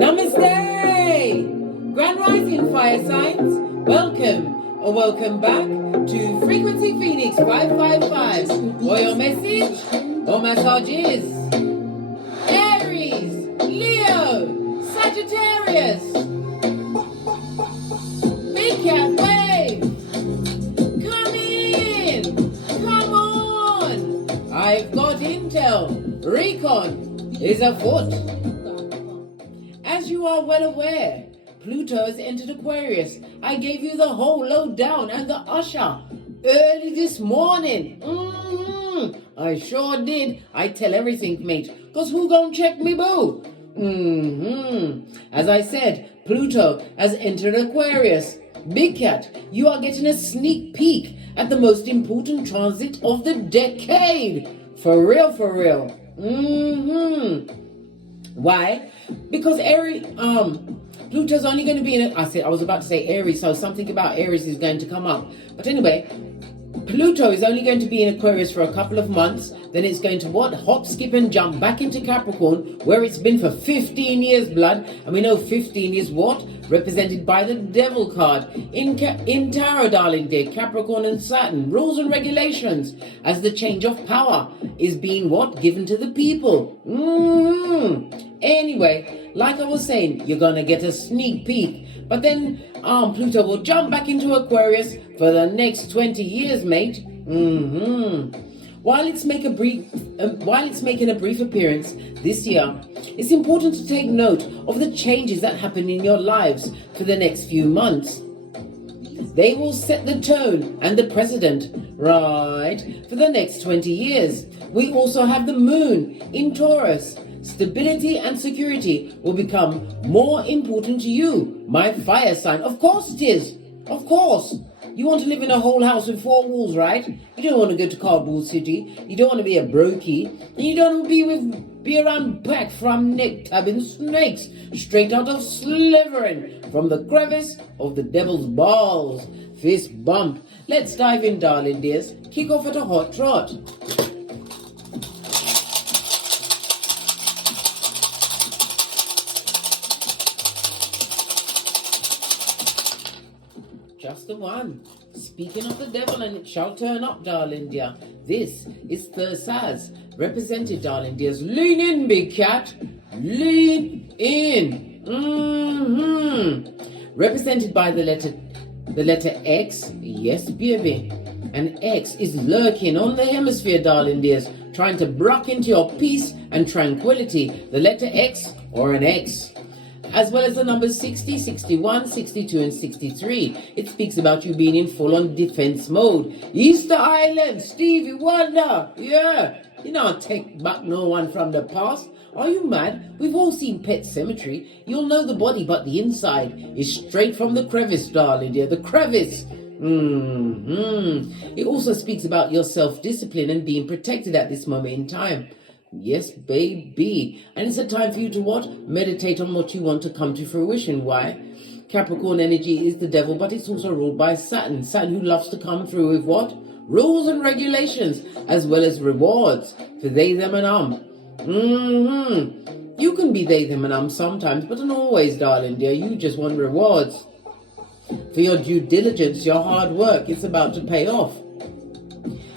Namaste! Grand Rising Fire Signs, welcome or welcome back to Frequency Phoenix 555, or your message or message is Aries, Leo, Sagittarius, Big Cat Wave, come in, come on, I've got intel, recon is afoot. As you are well aware, Pluto has entered Aquarius. I gave you the whole lowdown and the usher early this morning. I sure did. I tell everything, mate, because who gon' check me, boo? As I said, Pluto has entered Aquarius. Big Cat, you are getting a sneak peek at the most important transit of the decade. For real, for real. Why? Because Pluto's only going to be in I was about to say Aries, so something about Aries is going to come up. But anyway, Pluto is only going to be in Aquarius for a couple of months. Then it's going to hop, skip and jump back into Capricorn, where it's been for 15 years, blood. And we know 15 is what? Represented by the Devil card. In Tarot, darling dear, Capricorn and Saturn, rules and regulations, as the change of power is being what? Given to the people. Anyway, like I was saying, you're going to get a sneak peek. But then Pluto will jump back into Aquarius for the next 20 years, mate. While it's making a brief appearance this year, it's important to take note of the changes that happen in your lives for the next few months. They will set the tone and the precedent, right, for the next 20 years. We also have the moon in Taurus. Stability and security will become more important to you, my fire sign. Of course it is. Of course. You want to live in a whole house with 4 walls, right? You don't want to go to Cardboard City. You don't want to be a brokey. And you don't want to be around back from neck-tabbing snakes straight out of Slytherin from the crevice of the devil's balls. Fist bump. Let's dive in, darling dears. Kick off at a hot trot. Just the one. Speaking of the devil, and it shall turn up, darling dear. This is Thursaz, represented, darling dears. Lean in, Big Cat. Lean in. Represented by the letter X. Yes, baby. And X is lurking on the hemisphere, darling dears, trying to block into your peace and tranquility. The letter X or an X. As well as the numbers 60, 61, 62, and 63. It speaks about you being in full-on defense mode. Easter Island, Stevie Wonder, yeah. You don't take back no one from the past. Are you mad? We've all seen Pet Cemetery. You'll know the body, but the inside is straight from the crevice, darling dear. The crevice. It also speaks about your self-discipline and being protected at this moment in time. Yes, baby. And it's a time for you to what? Meditate on what you want to come to fruition. Why? Capricorn energy is the devil, but it's also ruled by Saturn. Saturn who loves to come through with what? Rules and regulations, as well as rewards for they, them, and You can be they, them, and sometimes, but not always, darling dear. You just want rewards for your due diligence, your hard work. It's about to pay off.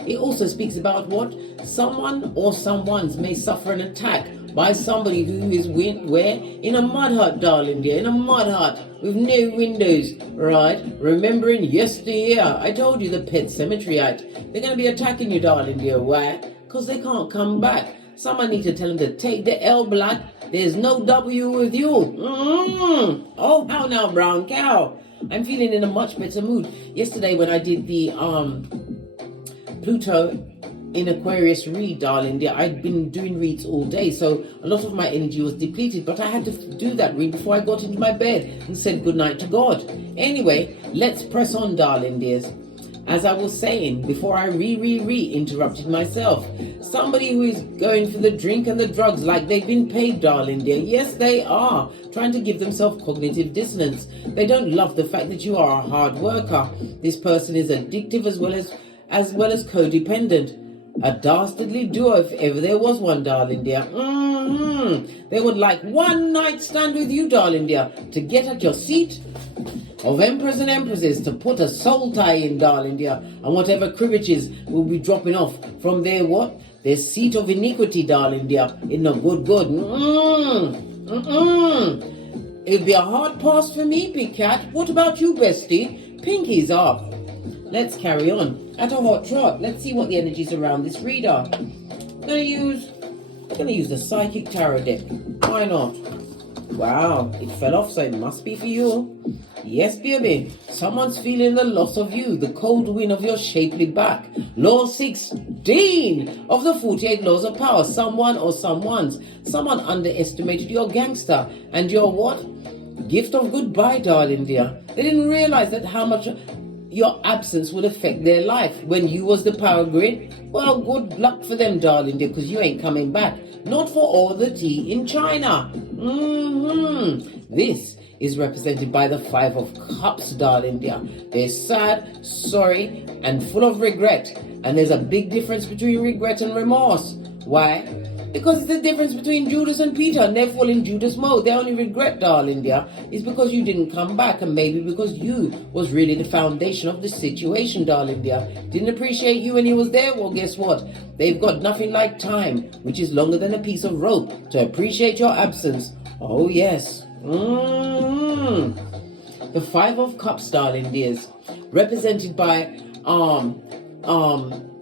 It also speaks about what? Someone or someones may suffer an attack by somebody who is where? In a mud hut, darling dear. In a mud hut with no windows, right? Remembering yesteryear, I told you the Pet Cemetery Act. They're going to be attacking you, darling dear. Why? Because they can't come back. Someone needs to tell them to take the L, blood. There's no W with you. Oh, how now, brown cow? I'm feeling in a much better mood. Yesterday when I did the Pluto in Aquarius read, darling dear, I'd been doing reads all day, so a lot of my energy was depleted, but I had to do that read before I got into my bed and said goodnight to God. Anyway, let's press on, darling dears. As I was saying before I interrupted myself, somebody who is going for the drink and the drugs like they've been paid, darling dear. Yes, they are trying to give themselves cognitive dissonance. They don't love the fact that you are a hard worker. This person is addictive as well as codependent. A dastardly duo, if ever there was one, darling dear. They would like one night stand with you, darling dear, to get at your seat of emperors and empresses, to put a soul tie in, darling dear, and whatever cribbages will be dropping off from their what? Their seat of iniquity, darling dear, in the good. It'd be a hard pass for me, big cat. What about you, bestie? Pinky's up. Let's carry on. At a hot trot, let's see what the energies around this reader. Gonna use the Psychic Tarot deck. Why not? Wow, it fell off, so it must be for you. Yes, baby. Someone's feeling the loss of you, the cold wind of your shapely back. Law 16 of the 48 laws of power. Someone or someone underestimated your gangster and your what? Gift of goodbye, darling dear. They didn't realize that how much your absence would affect their life when you was the power grid. Well, good luck for them, darling dear, because you ain't coming back. Not for all the tea in China. This is represented by the Five of Cups, darling dear. They're sad, sorry, and full of regret. And there's a big difference between regret and remorse. Why? Because it's the difference between Judas and Peter. Never fall in Judas mode. Their only regret, darling dear, is because you didn't come back, and maybe because you was really the foundation of the situation, darling dear. Didn't appreciate you when he was there. Well, guess what? They've got nothing like time, which is longer than a piece of rope, to appreciate your absence. Oh yes. The Five of Cups, darling dears, represented by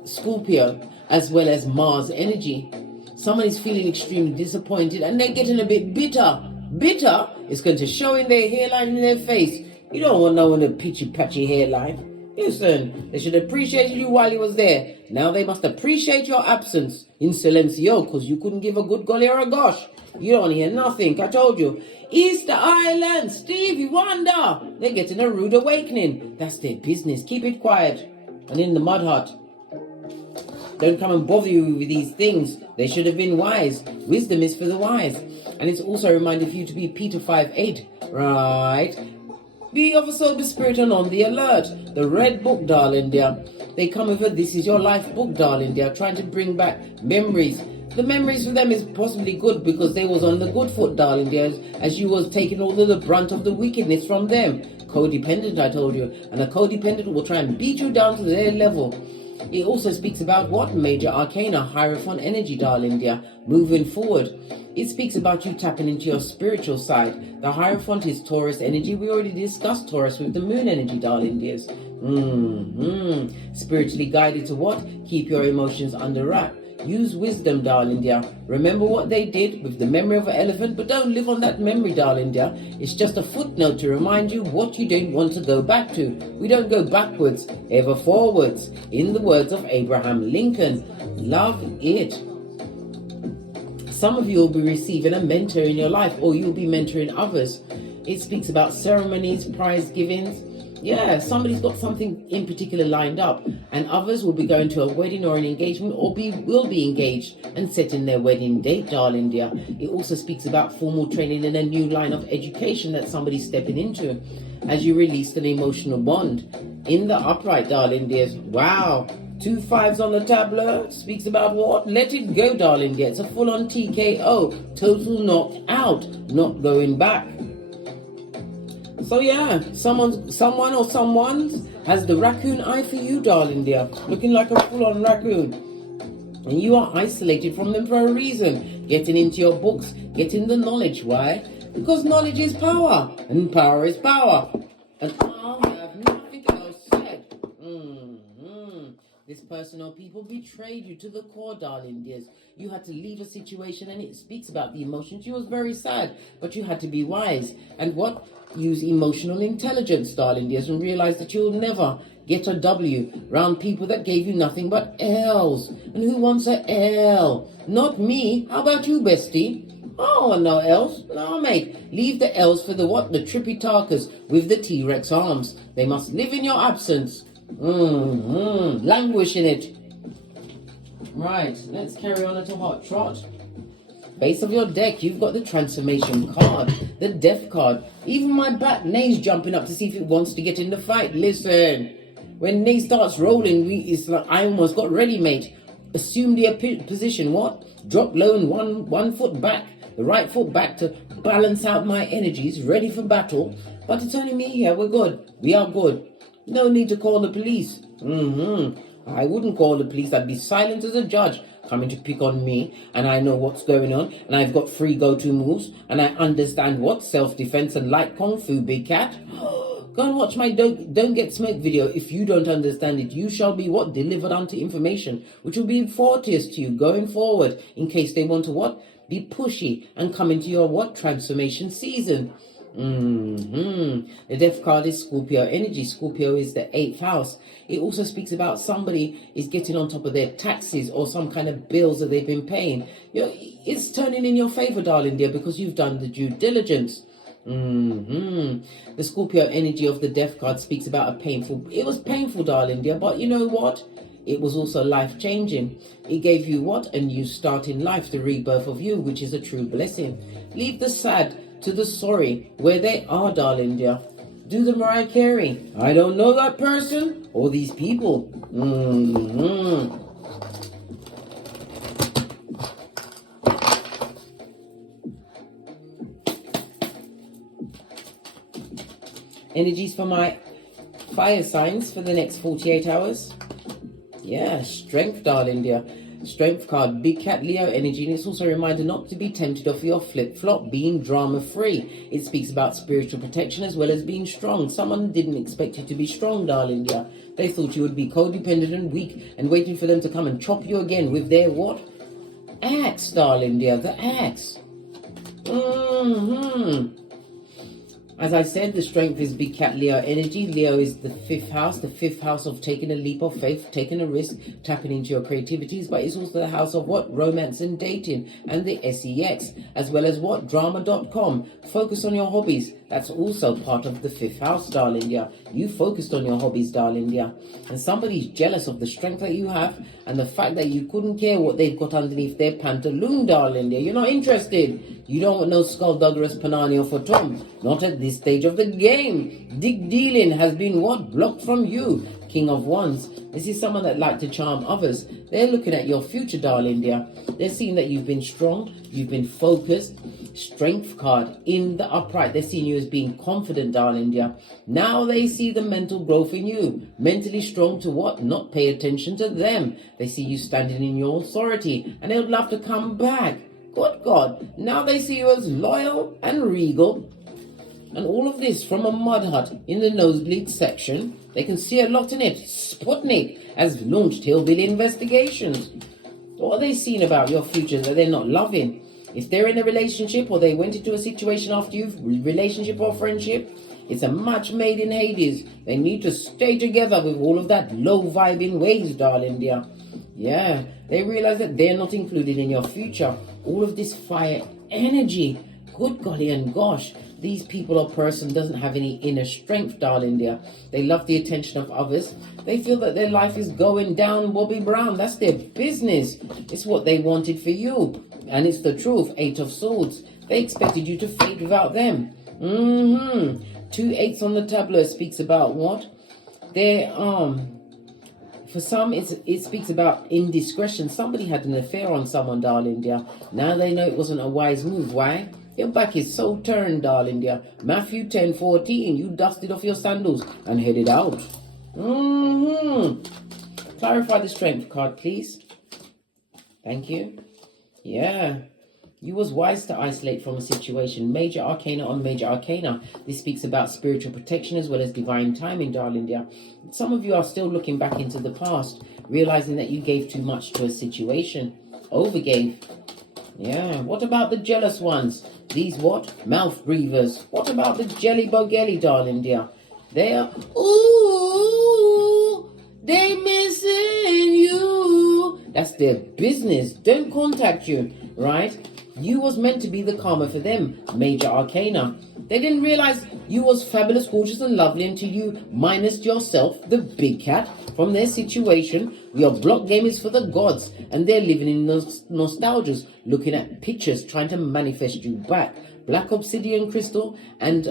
Scorpio as well as Mars energy. Someone is feeling extremely disappointed and they're getting a bit bitter. Bitter is going to show in their hairline in their face. You don't want no one with a pitchy-patchy hairline. Listen, they should have appreciated you while you was there. Now they must appreciate your absence in silencio, because you couldn't give a good golly or a gosh. You don't hear nothing, I told you. Easter Island, Stevie Wonder. They're getting a rude awakening. That's their business. Keep it quiet. And in the mud hut, don't come and bother you with these things. They should have been wise. Wisdom is for the wise. And it's also a reminder for you to be Peter 5:8. Right? Be of a sober spirit and on the alert. The red book, darling dear. They come with a This Is Your Life book, darling dear, trying to bring back memories. The memories for them is possibly good because they was on the good foot, darling dear, as you was taking all of the brunt of the wickedness from them. Codependent, I told you. And a codependent will try and beat you down to their level. It also speaks about what? Major Arcana, Hierophant energy, darling dear, moving forward. It speaks about you tapping into your spiritual side. The Hierophant is Taurus energy. We already discussed Taurus with the moon energy, darling dears. Spiritually guided to what? Keep your emotions under wrap. Use wisdom, darling dear. Remember what they did with the memory of an elephant, but don't live on that memory, darling dear. It's just a footnote to remind you what you don't want to go back to. We don't go backwards, ever forwards. In the words of Abraham Lincoln, love it. Some of you will be receiving a mentor in your life, or you'll be mentoring others. It speaks about ceremonies, prize givings. Yeah, somebody's got something in particular lined up, and others will be going to a wedding or an engagement, or will be engaged and setting their wedding date, darling dear. It also speaks about formal training in a new line of education that somebody's stepping into as you release an emotional bond. In the upright, darling dears. Wow. 2 5s on the tableau speaks about what? Let it go, darling dear. It's a full-on TKO. Total knockout. Not going back. So yeah, someone or someone's has the raccoon eye for you, darling dear. Looking like a full-on raccoon. And you are isolated from them for a reason. Getting into your books, getting the knowledge. Why? Because knowledge is power. And power is power. And I'll have nothing else said. This person or people betrayed you to the core, darling dears. You had to leave a situation, and it speaks about the emotions. You was very sad, but you had to be wise. And what? Use emotional intelligence, darling dears, and realize that you'll never get a W round people that gave you nothing but L's. And who wants a L? Not me. How about you, bestie? Oh, no L's. No, mate. Leave the L's for the what? The trippy talkers with the T-Rex arms. They must live in your absence. Languish in it. Right, let's carry on at a hot trot. Base of your deck, you've got the transformation card, the death card. Even my bat Nay's jumping up to see if it wants to get in the fight. Listen, when Nay starts rolling, it's like I almost got ready, mate. assume their position. What? Drop low and one foot back, the right foot back to balance out my energies, ready for battle. But it's only me here. We're good. We are good. No need to call the police. I wouldn't call the police. I'd be silent as a judge coming to pick on me, and I know what's going on, and I've got free go-to moves, and I understand what self-defense and light kung fu, big cat. Go and watch my don't get smoked video. If you don't understand it, you shall be what? Delivered unto information, which will be forteous to you going forward, in case they want to what? Be pushy and come into your what? Transformation season. The death card is Scorpio energy. Scorpio is the 8th house. It also speaks about somebody is getting on top of their taxes or some kind of bills that they've been paying. It's turning in your favor, darling dear, because you've done the due diligence. The Scorpio energy of the death card speaks about it was painful, darling dear, but you know what? It was also life-changing. It gave you what? A new start in life, the rebirth of you, which is a true blessing. Leave the sad to the sorry where they are, darling dear. Do the Mariah Carey. I don't know that person or these people. Energies for my fire signs for the next 48 hours. Yeah, strength, darling dear. Strength card, big cat Leo energy, and it's also a reminder not to be tempted off your flip-flop, being drama-free. It speaks about spiritual protection as well as being strong. Someone didn't expect you to be strong, darling dear. They thought you would be codependent and weak and waiting for them to come and chop you again with their what? Axe, darling dear, the axe. As I said, the strength is big cat Leo energy. Leo is the 5th house of taking a leap of faith, taking a risk, tapping into your creativities, but it's also the house of what? Romance and dating, and the SEX, as well as what? Drama.com. Focus on your hobbies. That's also part of the 5th house, darling dear. You focused on your hobbies, darling dear. And somebody's jealous of the strength that you have and the fact that you couldn't care what they've got underneath their pantaloon, darling dear. You're not interested. You don't want no skullduggerous Panani or for Tom. Not at this stage of the game. Dick dealing has been what? Blocked from you. King of Wands. This is someone that like to charm others. They're looking at your future, darling dear. They're seeing that you've been strong, you've been focused. Strength card in the upright. They're seeing you as being confident, darling dear. Now they see the mental growth in you. Mentally strong to what? Not pay attention to them. They see you standing in your authority and they would love to come back. Good God. Now they see you as loyal and regal. And all of this from a mud hut in the nosebleed section. They can see a lot in it. Sputnik has launched hillbilly investigations. What are they seeing about your future that they're not loving? If they're in a relationship or they went into a situation after you, relationship or friendship, it's a match made in Hades. They need to stay together with all of that low vibing ways, darling dear. Yeah, they realize that they're not included in your future. All of this fire energy. Good golly and gosh. These people or person doesn't have any inner strength, darling dear. They love the attention of others. They feel that their life is going down Bobby Brown. That's their business. It's what they wanted for you. And it's the truth. 8 of Swords. They expected you to fade without them. 2 8s on the tableau speaks about what? Their for some, it speaks about indiscretion. Somebody had an affair on someone, darling dear. Now they know it wasn't a wise move. Why? Your back is so turned, darling dear. Matthew 10:14. You dusted off your sandals and headed out. Clarify the strength card, please. Thank you. Yeah. You was wise to isolate from a situation. Major arcana on major arcana. This speaks about spiritual protection as well as divine timing, darling dear. Some of you are still looking back into the past, realizing that you gave too much to a situation. Overgave. Yeah. What about the jealous ones? These what? Mouth breathers. What about the jelly bogelly, darling dear? They're, ooh, they missing you. That's their business. Don't contact you, right? You was meant to be the karma for them, major arcana. They didn't realize you was fabulous, gorgeous and lovely until you minused yourself, the big cat, from their situation. Your block game is for the gods and they're living in nostalgias, looking at pictures, trying to manifest you back. Black obsidian crystal and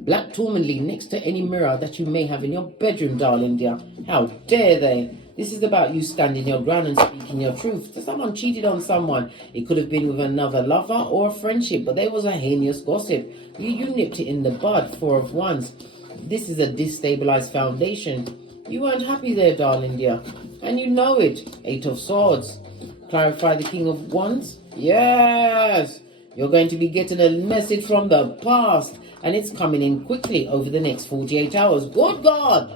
black tourmaline next to any mirror that you may have in your bedroom, darling dear. How dare they? This is about you standing your ground and speaking your truth. So someone cheated on someone. It could have been with another lover or a friendship, but there was a heinous gossip. You nipped it in the bud. 4 of Wands. This is a destabilized foundation. You weren't happy there, darling dear. And you know it. 8 of Swords. Clarify the King of Wands. Yes. You're going to be getting a message from the past. And it's coming in quickly over the next 48 hours. Good God.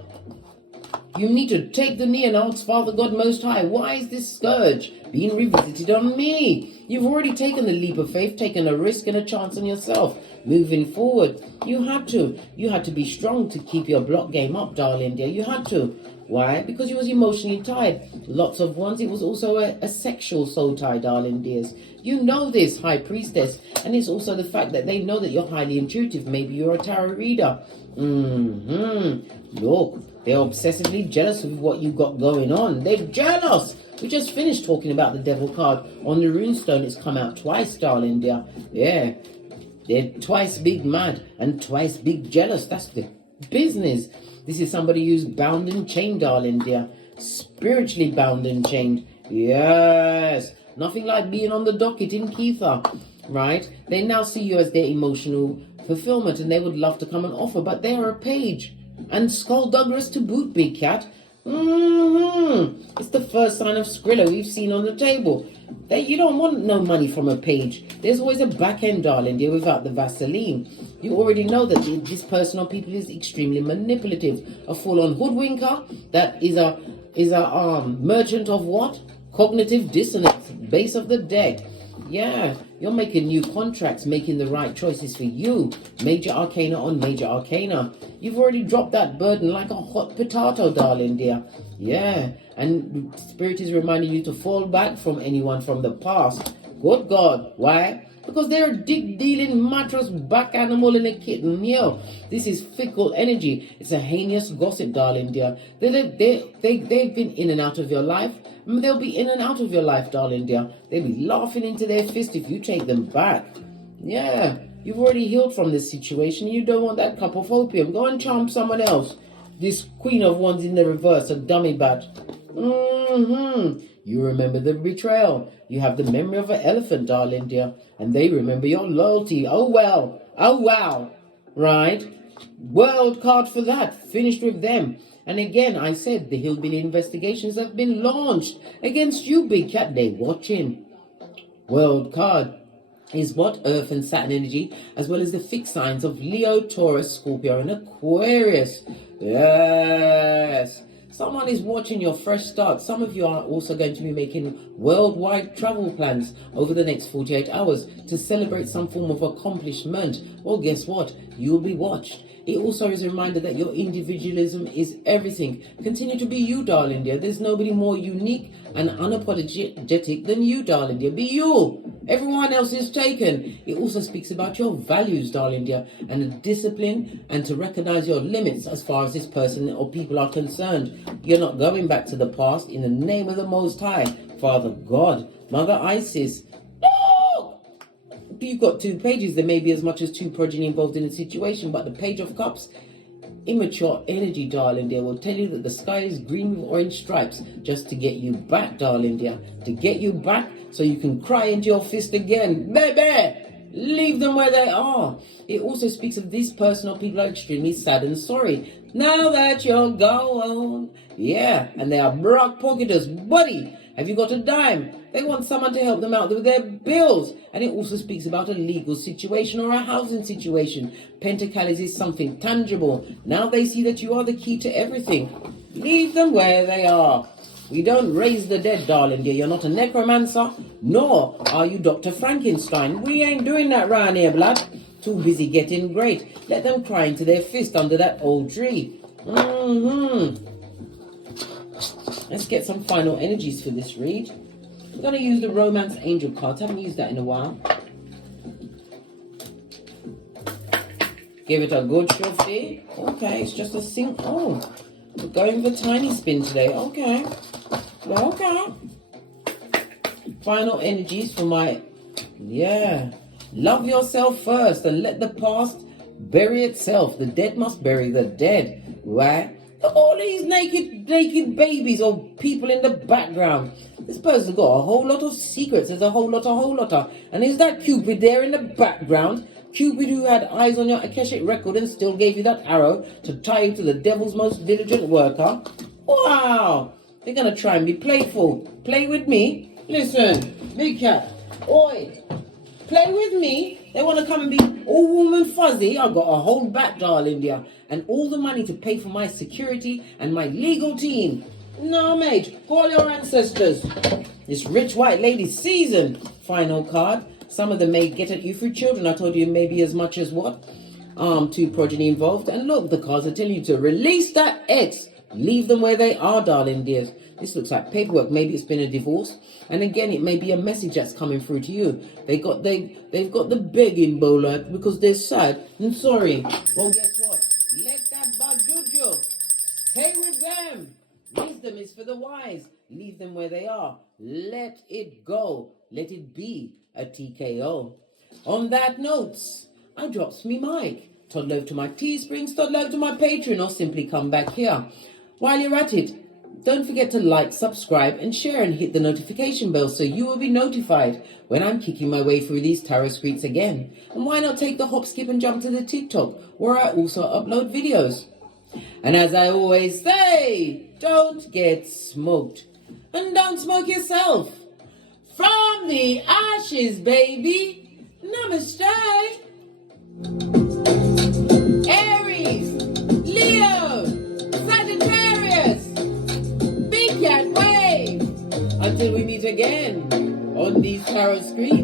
You need to take the knee and ask Father God Most High, why is this scourge being revisited on me? You've already taken the leap of faith, taken a risk and a chance on yourself. Moving forward, you had to be strong to keep your block game up, darling dear. You had to. Why? Because you was emotionally tied. Lots of Wands. It was also a sexual soul tie, darling dears. You know this, High Priestess. And it's also the fact that they know that you're highly intuitive. Maybe you're a tarot reader. Look, they're obsessively jealous of what you got going on. They're jealous. We just finished talking about the Devil card. On the runestone, it's come out twice, darling dear. Yeah. They're twice big mad and twice big jealous. That's the business. This is somebody who's bound and chained, darling dear. Spiritually bound and chained. Yes. Nothing like being on the docket in Keitha, right? They now see you as their emotional fulfillment and they would love to come and offer, but they are a page. And skullduggerous to boot, big cat. It's the first sign of Skrilla we've seen on the table. You don't want no money from a page. There's always a back end, darling dear, without the Vaseline. You already know that this person or people is extremely manipulative. A full-on hoodwinker that is a merchant of what? Cognitive dissonance, base of the deck. Yeah, you're making new contracts, making the right choices for you. Major arcana on major arcana. You've already dropped that burden like a hot potato, darling dear. Yeah, and Spirit is reminding you to fall back from anyone from the past. Good God, why? Because they're a dick-dealing mattress back animal and a kitten. Yo, this is fickle energy. It's a heinous gossip, darling dear. They've been in and out of your life. They'll be in and out of your life, darling dear. They'll be laughing into their fist if you take them back. Yeah, you've already healed from this situation. You don't want that cup of opium. Go and charm someone else. This Queen of Wands in the reverse, a dummy bat. You remember the betrayal. You have the memory of an elephant, darling dear. And they remember your loyalty. Oh, well. Oh, wow. Right? World card for that. Finished with them. And again, I said the hillbilly investigations have been launched against you, big cat. They're watching. World card is what? Earth and Saturn energy, as well as the fixed signs of Leo, Taurus, Scorpio, and Aquarius. Yes. Someone is watching your fresh start. Some of you are also going to be making worldwide travel plans over the next 48 hours to celebrate some form of accomplishment. Well, guess what? You'll be watched. It also is a reminder that your individualism is everything. Continue to be you, darling dear. There's nobody more unique and unapologetic than you, darling dear. Be you. Everyone else is taken. It also speaks about your values, darling dear, and the discipline and to recognize your limits as far as this person or people are concerned. You're not going back to the past in the name of the Most High, Father God, Mother Isis. You've got 2 pages. There may be as much as 2 progeny involved in the situation, but the Page of Cups, immature energy, darling dear, will tell you that the sky is green with orange stripes just to get you back, darling dear. To get you back so you can cry into your fist again. Baby! Leave them where they are. It also speaks of this person or people are extremely sad and sorry. Now that you're gone. Yeah, and they are broke pocketers. Buddy, have you got a dime? They want someone to help them out with their bills. And it also speaks about a legal situation or a housing situation. Pentacles is something tangible. Now they see that you are the key to everything. Leave them where they are. We don't raise the dead, darling dear. You're not a necromancer, nor are you Dr. Frankenstein. We ain't doing that round here, blood. Too busy getting great. Let them cry into their fist under that old tree. Let's get some final energies for this read. We're going to use the Romance Angel card. I haven't used that in a while. Give it a good shuffle. Okay, it's just a sink. Oh, we're going for tiny spin today. Okay. Okay. Final energies for my... Yeah. Love yourself first and let the past bury itself. The dead must bury the dead. Why? Look, all these naked babies or people in the background. This person's got a whole lot of secrets. There's a whole lot of. And is that Cupid there in the background? Cupid who had eyes on your Akashic record and still gave you that arrow to tie you to the devil's most diligent worker? Wow! They're going to try and be playful. Play with me. Listen, big cat. Oi! Play with me. They want to come and be all warm and fuzzy. I've got a whole back, darling, dear. And all the money to pay for my security and my legal team. No, mate. Call your ancestors. This rich white lady season. Final card. Some of them may get at you through children. I told you maybe as much as what? Two progeny involved. And look, the cards are telling you to release that ex. Leave them where they are, darling dears. This looks like paperwork. Maybe it's been a divorce. And again, it may be a message that's coming through to you. They've got the begging bowl out because they're sad and sorry. Well, guess what? Let that bad juju. Stay with them. Wisdom is for the wise. Leave them where they are. Let it go. Let it be a TKO. On that note, I drops me mic. Toddle over to my Teesprings, toddle over to my Patreon, or simply come back here. While you're at it, don't forget to like, subscribe, and share, and hit the notification bell so you will be notified when I'm kicking my way through these tarot streets again. And why not take the hop, skip, and jump to the TikTok, where I also upload videos. And as I always say, don't get smoked. And don't smoke yourself. From the ashes, baby. Namaste. Aries, Leo, Sagittarius, Big Cat Wave. Until we meet again on these tarot screens.